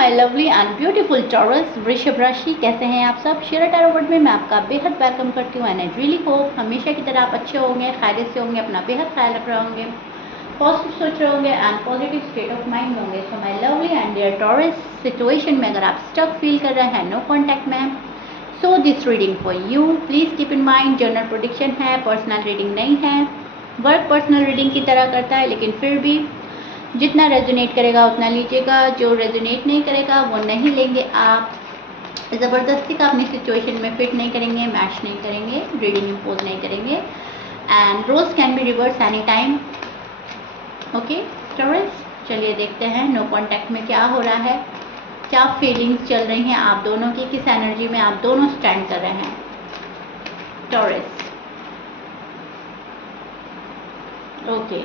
My lovely and beautiful taurus वृषभ राशि, कैसे हैं आप सब। शेयर टैरो वर्ड में मैं आपका बेहद वेलकम करती हूँ एंड आई रियली होप हमेशा की तरह आप अच्छे होंगे, खैरियत से होंगे, अपना बेहद ख्याल रख रहे होंगे, पॉजिटिव सोच रहे होंगे and positive state of mind होंगे। So my lovely and dear Taurus, situation में अगर आप स्टक फील कर रहे हैं, नो कॉन्टैक्ट में, so this reading for you. Please keep in mind general prediction है, पर्सनल रीडिंग नहीं है। वर्क पर्सनल रीडिंग की तरह करता है, लेकिन फिर भी जितना रेजोनेट करेगा उतना लीजिएगा, जो रेजोनेट नहीं करेगा वो नहीं लेंगे। आप ज़बरदस्ती का अपनी सिचुएशन में फिट नहीं करेंगे, मैच नहीं करेंगे, रीडिंग इम्पोज नहीं करेंगे। And rose can be reverse any time. Okay Taurus, चलिए देखते हैं नो कॉन्टैक्ट में क्या हो रहा है, क्या फीलिंग्स चल रही हैं आप दोनों की, किस एनर्जी में आप दोनों स्टैंड कर रहे हैं टॉरस। ओके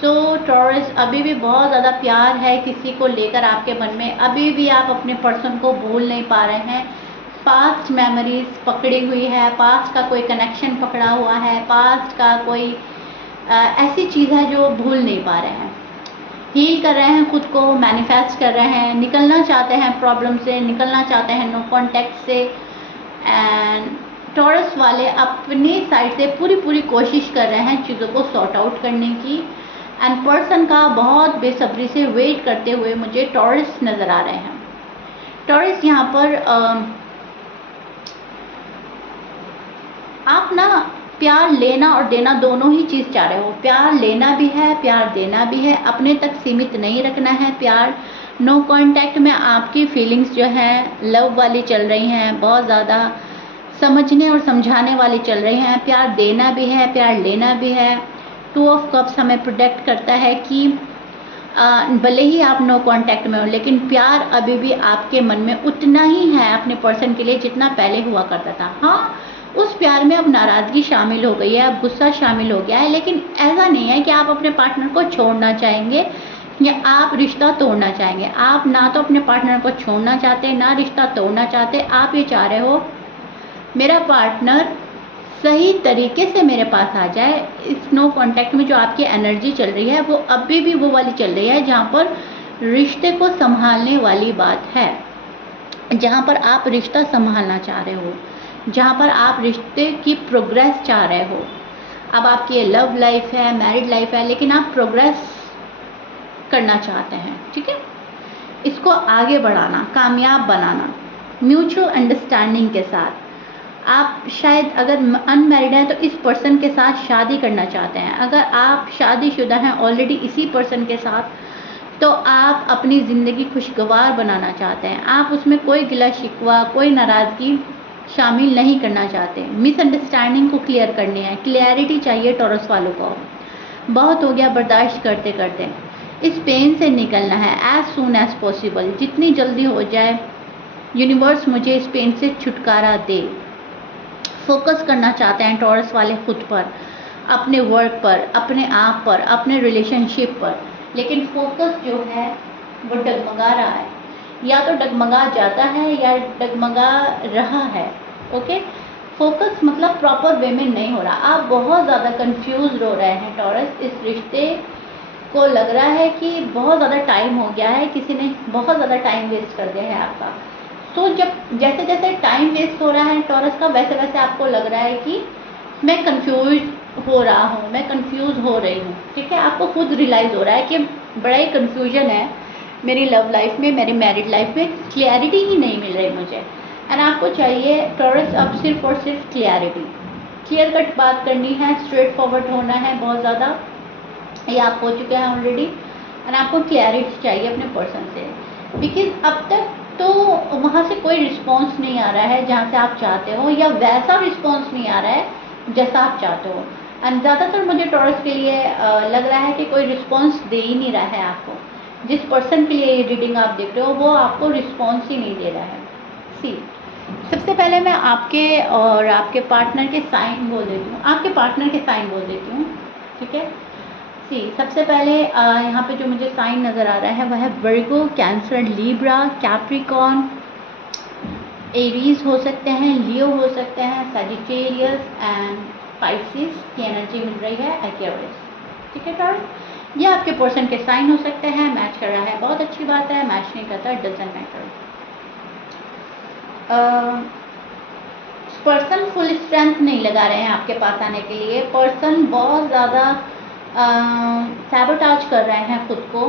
सो टॉरस, अभी भी बहुत ज़्यादा प्यार है किसी को लेकर आपके मन में, अभी भी आप अपने पर्सन को भूल नहीं पा रहे हैं। पास्ट मेमोरीज पकड़ी हुई है, पास्ट का कोई कनेक्शन पकड़ा हुआ है, पास्ट का कोई ऐसी चीज़ है जो भूल नहीं पा रहे हैं। हील कर रहे हैं खुद को, मैनिफेस्ट कर रहे हैं, निकलना चाहते हैं प्रॉब्लम से, निकलना चाहते हैं नो कॉन्टैक्ट से। एंड टॉरस वाले अपनी साइड से पूरी कोशिश कर रहे हैं चीज़ों को सॉर्ट आउट करने की। एंड पर्सन का बहुत बेसब्री से वेट करते हुए मुझे टॉरस नज़र आ रहे हैं। टॉरस यहाँ पर आप ना प्यार लेना और देना दोनों ही चीज़ चाह रहे हो। प्यार लेना भी है, प्यार देना भी है, अपने तक सीमित नहीं रखना है प्यार। नो कॉन्टैक्ट में आपकी फीलिंग्स जो हैं लव वाली चल रही हैं, बहुत ज़्यादा समझने और समझाने वाली चल रही हैं। प्यार देना भी है, प्यार लेना भी है। टू ऑफ कप्स हमें प्रोटेक्ट करता है कि भले ही आप नो कांटेक्ट में हो, लेकिन प्यार अभी भी आपके मन में उतना ही है अपने पर्सन के लिए जितना पहले हुआ करता था। हाँ, उस प्यार में अब नाराज़गी शामिल हो गई है, अब गुस्सा शामिल हो गया है, लेकिन ऐसा नहीं है कि आप अपने पार्टनर को छोड़ना चाहेंगे या आप रिश्ता तोड़ना चाहेंगे। आप ना तो अपने पार्टनर को छोड़ना चाहते, ना रिश्ता तोड़ना चाहते। आप ये चाह रहे हो मेरा पार्टनर सही तरीके से मेरे पास आ जाए। इस नो कांटेक्ट में जो आपकी एनर्जी चल रही है वो अभी भी वो वाली चल रही है जहाँ पर रिश्ते को संभालने वाली बात है, जहाँ पर आप रिश्ता संभालना चाह रहे हो, जहाँ पर आप रिश्ते की प्रोग्रेस चाह रहे हो। अब आपकी ये लव लाइफ है, मैरिड लाइफ है, लेकिन आप प्रोग्रेस करना चाहते हैं, ठीक है। इसको आगे बढ़ाना, कामयाब बनाना, म्यूचुअल अंडरस्टैंडिंग के साथ। आप शायद अगर अनमैरिड हैं तो इस पर्सन के साथ शादी करना चाहते हैं। अगर आप शादीशुदा हैं ऑलरेडी इसी पर्सन के साथ, तो आप अपनी ज़िंदगी खुशगवार बनाना चाहते हैं। आप उसमें कोई गिला शिकवा, कोई नाराज़गी शामिल नहीं करना चाहते। मिसअंडरस्टैंडिंग को क्लियर करनी है, क्लियरिटी चाहिए टॉरस वालों को। बहुत हो गया बर्दाश्त करते करते, इस पेन से निकलना है एज सून एज पॉसिबल, जितनी जल्दी हो जाए। यूनिवर्स मुझे इस पेन से छुटकारा दे। फोकस करना चाहते हैं टॉरस वाले खुद पर, अपने वर्क पर, अपने आप पर, अपने रिलेशनशिप पर, लेकिन फोकस जो है वो डगमगा रहा है, या तो डगमगा जाता है या डगमगा रहा है। ओके, फोकस मतलब प्रॉपर वे में नहीं हो रहा। आप बहुत ज़्यादा कंफ्यूज हो रहे हैं टॉरस। इस रिश्ते को लग रहा है कि बहुत ज़्यादा टाइम हो गया है, किसी ने बहुत ज़्यादा टाइम वेस्ट कर दिया है आपका। तो जब जैसे जैसे टाइम वेस्ट हो रहा है टॉरस का, वैसे वैसे आपको लग रहा है कि मैं कंफ्यूज हो रहा हूँ, मैं कंफ्यूज हो रही हूँ, ठीक है। आपको खुद रियलाइज़ हो रहा है कि बड़ा ही कंफ्यूजन है मेरी लव लाइफ में, मेरी मैरिड लाइफ में, क्लैरिटी ही नहीं मिल रही मुझे। एंड आपको चाहिए टॉरस अब सिर्फ और सिर्फ क्लैरिटी, क्लियर कट बात करनी है, स्ट्रेट फॉरवर्ड होना है बहुत ज़्यादा। ये आप हो चुके हैं ऑलरेडी। एंड आपको क्लैरिटी चाहिए अपने पर्सन से, बिकॉज अब तक तो वहाँ से कोई रिस्पॉन्स नहीं आ रहा है जहाँ से आप चाहते हो, या वैसा रिस्पॉन्स नहीं आ रहा है जैसा आप चाहते हो। एंड ज़्यादातर मुझे टॉरस के लिए लग रहा है कि कोई रिस्पॉन्स दे ही नहीं रहा है आपको। जिस पर्सन के लिए ये रीडिंग आप देख रहे हो वो आपको रिस्पॉन्स ही नहीं दे रहा है। सी, सबसे पहले मैं आपके और आपके पार्टनर के साइन बोल देती हूँ, आपके पार्टनर के साइन बोल देती हूँ, ठीक है। सबसे पहले यहाँ पे जो मुझे साइन नज़र आ रहा है वह है वर्गो, कैंसर, लीब्रा, कैप्रिकॉर्न, एरीज हो सकते हैं, लियो हो सकते हैं, सजिटेरियस एंड पाइसिस की एनर्जी मिल रही है, एक्वेरियस, ठीक है टॉरस। ये आपके पर्सन के साइन हो सकते हैं। मैच कर रहा है बहुत अच्छी बात है, मैच नहीं करता doesn't matter. Person full strength नहीं लगा रहे हैं आपके पास आने के लिए। पर्सन बहुत ज़्यादा सैबोटाज कर रहे हैं खुद को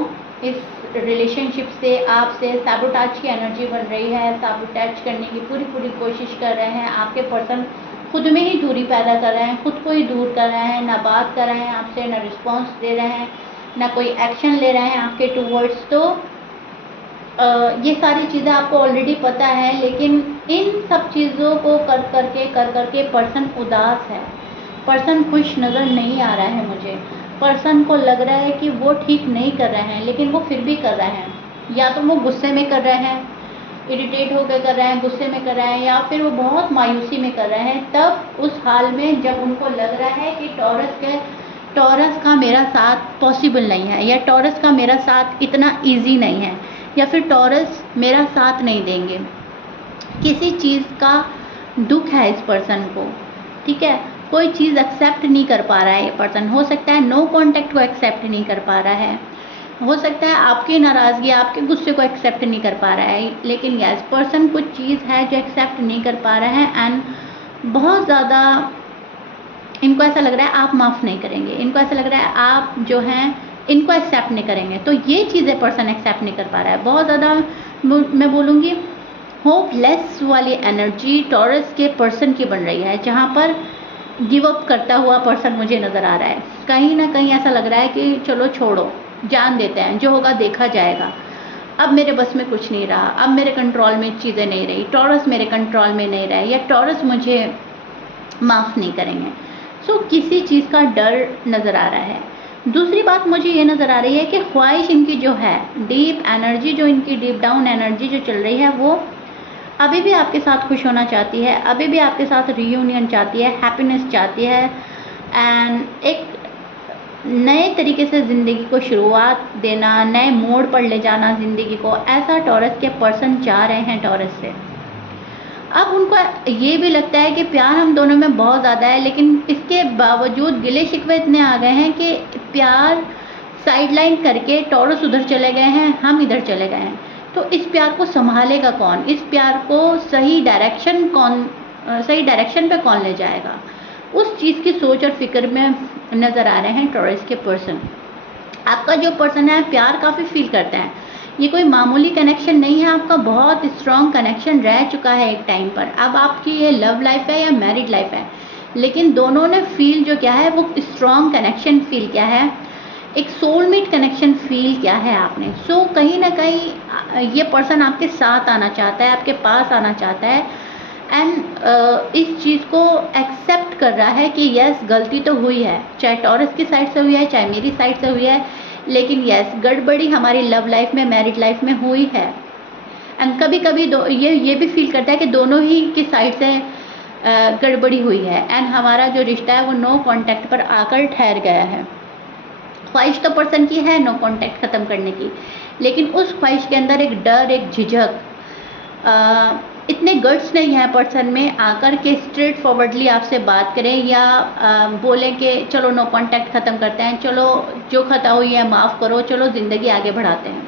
इस रिलेशनशिप से। आपसे सैबोटाज की एनर्जी बन रही है, सैबोटाज करने की पूरी पूरी कोशिश कर रहे हैं। आपके पर्सन खुद में ही दूरी पैदा कर रहे हैं, खुद को ही दूर कर रहे हैं, ना बात कर रहे हैं आपसे, ना रिस्पॉन्स दे रहे हैं, ना कोई एक्शन ले रहे हैं आपके टूवर्ड्स। तो ये सारी चीज़ें आपको ऑलरेडी पता है, लेकिन इन सब चीज़ों को कर करके पर्सन उदास है। पर्सन खुश नज़र नहीं आ रहा है मुझे। पर्सन को लग रहा है कि वो ठीक नहीं कर रहे हैं, लेकिन वो फिर भी कर रहे हैं। या तो वो गुस्से में कर रहे हैं, इरिटेट होकर कर रहे हैं, गुस्से में कर रहे हैं, या फिर वो बहुत मायूसी में कर रहे हैं। तब उस हाल में जब उनको लग रहा है कि टॉरस का मेरा साथ पॉसिबल नहीं है, या टॉरस का मेरा साथ इतना ईजी नहीं है, या फिर टॉरस मेरा साथ नहीं देंगे। किसी चीज़ का दुख है इस पर्सन को, ठीक है। कोई चीज़ एक्सेप्ट नहीं कर पा रहा है ये पर्सन। हो सकता है नो कांटेक्ट को एक्सेप्ट नहीं कर पा रहा है, हो सकता है आपकी नाराज़गी, आपके गुस्से को एक्सेप्ट नहीं कर पा रहा है। लेकिन यस, पर्सन कुछ चीज़ है जो एक्सेप्ट नहीं कर पा रहा है। एंड बहुत ज़्यादा इनको ऐसा लग रहा है आप माफ़ नहीं करेंगे, इनको ऐसा लग रहा है आप जो हैं इनको एक्सेप्ट नहीं करेंगे। तो ये चीज़ें पर्सन एक्सेप्ट नहीं कर पा रहा है। बहुत ज़्यादा मैं बोलूँगी होपलेस वाली एनर्जी टॉरस के पर्सन की बन रही है, जहाँ पर गिव अप करता हुआ पर्सन मुझे नज़र आ रहा है। कहीं ना कहीं ऐसा लग रहा है कि चलो छोड़ो, जान देते हैं, जो होगा देखा जाएगा, अब मेरे बस में कुछ नहीं रहा, अब मेरे कंट्रोल में चीज़ें नहीं रही, टॉरस मेरे कंट्रोल में नहीं रहे, या टॉरस मुझे माफ़ नहीं करेंगे। सो किसी चीज़ का डर नज़र आ रहा है। दूसरी बात मुझे ये नज़र आ रही है कि ख्वाहिश इनकी जो है, डीप एनर्जी जो इनकी डीप डाउन एनर्जी जो चल रही है, वो अभी भी आपके साथ खुश होना चाहती है, अभी भी आपके साथ रियूनियन चाहती है, हैप्पीनेस चाहती है, एंड एक नए तरीके से ज़िंदगी को शुरुआत देना, नए मोड़ पर ले जाना ज़िंदगी को, ऐसा टॉरस के पर्सन चाह रहे हैं टॉरस से। अब उनको ये भी लगता है कि प्यार हम दोनों में बहुत ज़्यादा है, लेकिन इसके बावजूद गिले शिकवे इतने आ गए हैं कि प्यार साइडलाइन करके टॉरस उधर चले गए हैं, हम इधर चले गए हैं। तो इस प्यार को संभालेगा कौन? इस प्यार को सही डायरेक्शन पे कौन ले जाएगा? उस चीज़ की सोच और फिक्र में नज़र आ रहे हैं टॉरस के पर्सन। आपका जो पर्सन है प्यार काफ़ी फील करता है, ये कोई मामूली कनेक्शन नहीं है, आपका बहुत स्ट्रॉन्ग कनेक्शन रह चुका है एक टाइम पर। अब आपकी ये लव लाइफ है या मैरिड लाइफ है, लेकिन दोनों ने फील जो क्या है वो स्ट्रॉन्ग कनेक्शन फील किया है, एक सोलमेट कनेक्शन फील किया है आपने। सो कहीं ना कहीं ये पर्सन आपके साथ आना चाहता है, आपके पास आना चाहता है, एंड इस चीज़ को एक्सेप्ट कर रहा है कि यस गलती तो हुई है, चाहे टॉरस की साइड से हुई है, चाहे मेरी साइड से हुई है, लेकिन यस गड़बड़ी हमारी लव लाइफ में, मैरिड लाइफ में हुई है। एंड कभी कभी ये भी फील करता है कि दोनों ही की साइड से गड़बड़ी हुई है, एंड हमारा जो रिश्ता है वो नो कांटेक्ट पर आकर ठहर गया है। ख्वाहिश तो पर्सन की है नो कांटेक्ट ख़त्म करने की, लेकिन उस ख्वाहिश के अंदर एक डर, एक झिझक, इतने गट्स नहीं है पर्सन में आकर के स्ट्रेट फॉरवर्डली आपसे बात करें, या बोलें कि चलो नो कांटेक्ट ख़त्म करते हैं, चलो जो खता हुई है माफ़ करो, चलो ज़िंदगी आगे बढ़ाते हैं।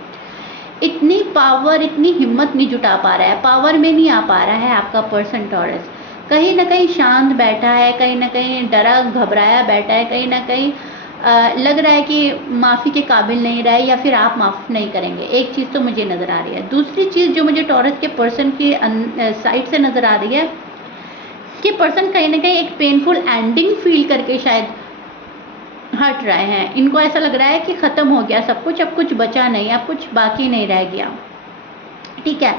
इतनी पावर, इतनी हिम्मत नहीं जुटा पा रहा है, पावर में नहीं आ पा रहा है आपका पर्सन टॉरस। कहीं ना कहीं शांत बैठा है, कहीं ना कहीं डरा घबराया बैठा है, कहीं ना कहीं लग रहा है कि माफ़ी के काबिल नहीं रहा है, या फिर आप माफ़ नहीं करेंगे। एक चीज़ तो मुझे नज़र आ रही है। दूसरी चीज़ जो मुझे टॉरस के पर्सन की साइड से नज़र आ रही है कि पर्सन कहीं ना कहीं एक पेनफुल एंडिंग फील करके शायद हट रहे हैं। इनको ऐसा लग रहा है कि ख़त्म हो गया सब कुछ, अब कुछ बचा नहीं, अब कुछ बाकी नहीं रह गया, ठीक है।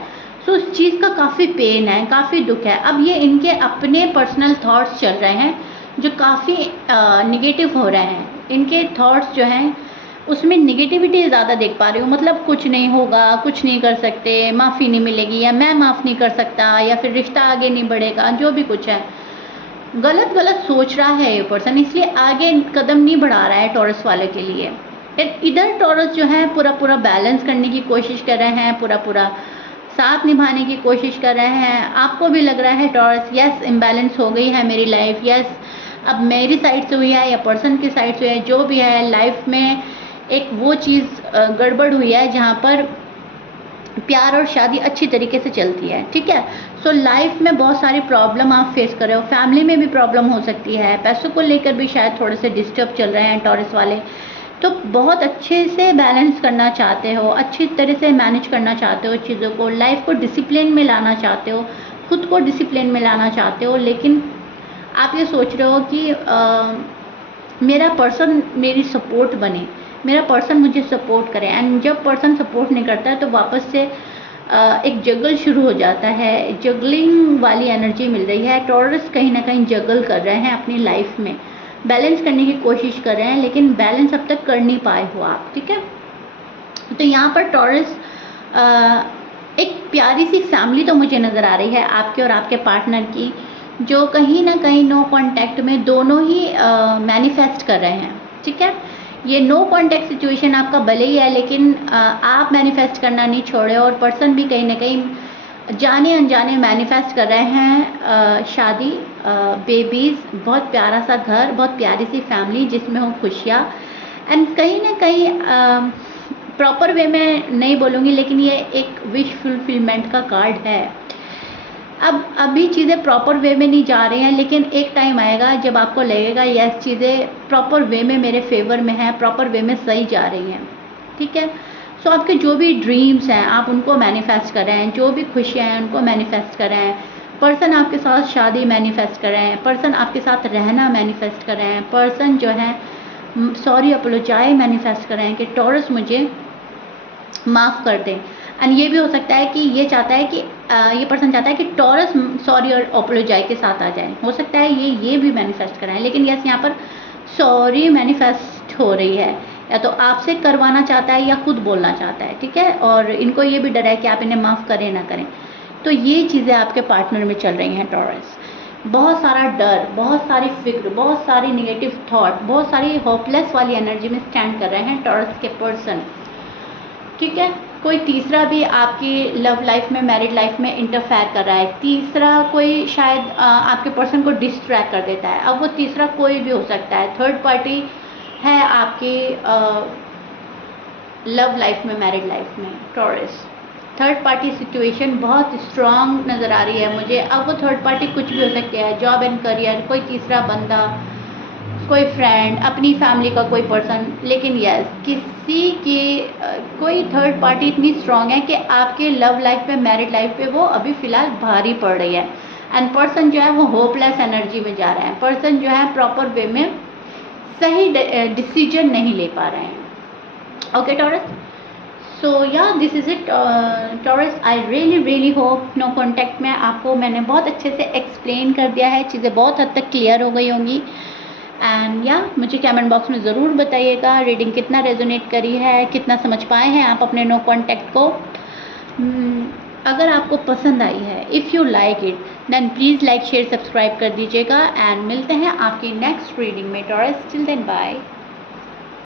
सो उस चीज़ का काफ़ी पेन है, काफ़ी दुख है। अब ये इनके अपने पर्सनल थॉट्स चल रहे हैं जो काफ़ी निगेटिव हो रहे हैं। इनके थॉट्स जो हैं उसमें निगेटिविटी ज़्यादा देख पा रही हूँ, मतलब कुछ नहीं होगा, कुछ नहीं कर सकते, माफ़ी नहीं मिलेगी, या मैं माफ़ नहीं कर सकता, या फिर रिश्ता आगे नहीं बढ़ेगा, जो भी कुछ है गलत गलत सोच रहा है ये पर्सन, इसलिए आगे कदम नहीं बढ़ा रहा है टॉरस वाले के लिए। इधर टॉरस जो है पूरा पूरा बैलेंस करने की कोशिश कर रहे हैं, पूरा पूरा साथ निभाने की कोशिश कर रहे हैं। आपको भी लग रहा है टॉरस यस इम्बैलेंस हो गई है मेरी लाइफ, यस अब मेरी साइड से हुई है या पर्सन की साइड से है, जो भी है लाइफ में एक वो चीज़ गड़बड़ हुई है जहाँ पर प्यार और शादी अच्छी तरीके से चलती है, ठीक है। सो लाइफ में बहुत सारी प्रॉब्लम आप फेस कर रहे हो, फैमिली में भी प्रॉब्लम हो सकती है, पैसों को लेकर भी शायद थोड़े से डिस्टर्ब चल रहे हैं टॉरस वाले, तो बहुत अच्छे से बैलेंस करना चाहते हो, अच्छी तरह से मैनेज करना चाहते हो चीज़ों को, लाइफ को डिसिप्लिन में लाना चाहते हो, खुद को डिसिप्लिन में लाना चाहते हो, लेकिन आप ये सोच रहे हो कि मेरा पर्सन मेरी सपोर्ट बने, मेरा पर्सन मुझे सपोर्ट करे। एंड जब पर्सन सपोर्ट नहीं करता है तो वापस से एक जगल शुरू हो जाता है, जगलिंग वाली एनर्जी मिल रही है। टॉरस कहीं ना कहीं जगल कर रहे हैं अपनी लाइफ में, बैलेंस करने की कोशिश कर रहे हैं, लेकिन बैलेंस अब तक कर नहीं पाए हो आप, ठीक है। तो यहाँ पर टॉरस एक प्यारी सी फैमिली तो मुझे नज़र आ रही है आपके और आपके पार्टनर की, जो कहीं ना कहीं नो कांटेक्ट में दोनों ही मैनिफेस्ट कर रहे हैं, ठीक है। ये नो कांटेक्ट सिचुएशन आपका भले ही है, लेकिन आप मैनिफेस्ट करना नहीं छोड़े, और पर्सन भी कहीं ना कहीं जाने अनजाने मैनिफेस्ट कर रहे हैं शादी, बेबीज़, बहुत प्यारा सा घर, बहुत प्यारी सी फैमिली जिसमें हो खुशियाँ। एंड कहीं ना कहीं प्रॉपर वे में नहीं बोलूँगी, लेकिन ये एक विश फुलफिलमेंट का कार्ड है। अब अभी चीज़ें प्रॉपर वे में नहीं जा रही हैं, लेकिन एक टाइम आएगा जब आपको लगेगा यस चीज़ें प्रॉपर वे में मेरे फेवर में है, प्रॉपर वे में सही जा रही हैं, ठीक है। सो आपके जो भी ड्रीम्स हैं आप उनको मैनिफेस्ट कर रहे हैं, जो भी खुशियाँ हैं उनको मैनिफेस्ट कर रहे हैं, पर्सन आपके साथ शादी मैनिफेस्ट कर रहे हैं, पर्सन आपके साथ रहना मैनिफेस्ट कर रहे हैं, पर्सन जो है सॉरी अपोलोजाइज मैनिफेस्ट कर रहे हैं कि टॉरस मुझे माफ़ कर दें। एंड ये भी हो सकता है कि ये चाहता है कि ये पर्सन चाहता है कि टॉरस सॉरी और अपोलोजाइज के साथ आ जाए, हो सकता है ये भी मैनिफेस्ट कराएं। लेकिन यस यहाँ पर सॉरी मैनिफेस्ट हो रही है, या तो आपसे करवाना चाहता है या खुद बोलना चाहता है, ठीक है। और इनको ये भी डर है कि आप इन्हें माफ़ करें ना करें। तो ये चीज़ें आपके पार्टनर में चल रही हैं टॉरस, बहुत सारा डर, बहुत सारी फिक्र, बहुत सारी निगेटिव थॉट, बहुत सारी होपलेस वाली एनर्जी में स्टैंड कर रहे हैं टॉरस के पर्सन, ठीक है। कोई तीसरा भी आपकी लव लाइफ में, मैरिड लाइफ में इंटरफेयर कर रहा है, तीसरा कोई शायद आपके पर्सन को डिस्ट्रैक्ट कर देता है। अब वो तीसरा कोई भी हो सकता है, थर्ड पार्टी है आपकी लव लाइफ में, मैरिड लाइफ में टॉरस। थर्ड पार्टी सिचुएशन बहुत स्ट्रांग नज़र आ रही है मुझे। अब वो थर्ड पार्टी कुछ भी हो सकती है, जॉब एंड करियर, कोई तीसरा बंदा, कोई फ्रेंड, अपनी फैमिली का कोई पर्सन, लेकिन यस किसी की कोई थर्ड पार्टी इतनी स्ट्रांग है कि आपके लव लाइफ पे, मैरिड लाइफ पे वो अभी फ़िलहाल भारी पड़ रही है। एंड पर्सन जो है वो होपलेस एनर्जी में जा रहे हैं, पर्सन जो है प्रॉपर वे में सही डिसीजन नहीं ले पा रहे हैं। Okay Taurus, so yeah this is it Taurus. I really hope no contact में आपको मैंने बहुत अच्छे से एक्सप्लेन कर दिया है, चीज़ें बहुत हद तक क्लियर हो गई होंगी। एंड या मुझे कमेंट बॉक्स में ज़रूर बताइएगा रीडिंग कितना रेजोनेट करी है, कितना समझ पाए हैं आप अपने नो कॉन्टैक्ट को। अगर आपको पसंद आई है, if you like it, then please like share subscribe कर दीजिएगा। एंड मिलते हैं आपकी नेक्स्ट रीडिंग में टॉरस। Till then bye.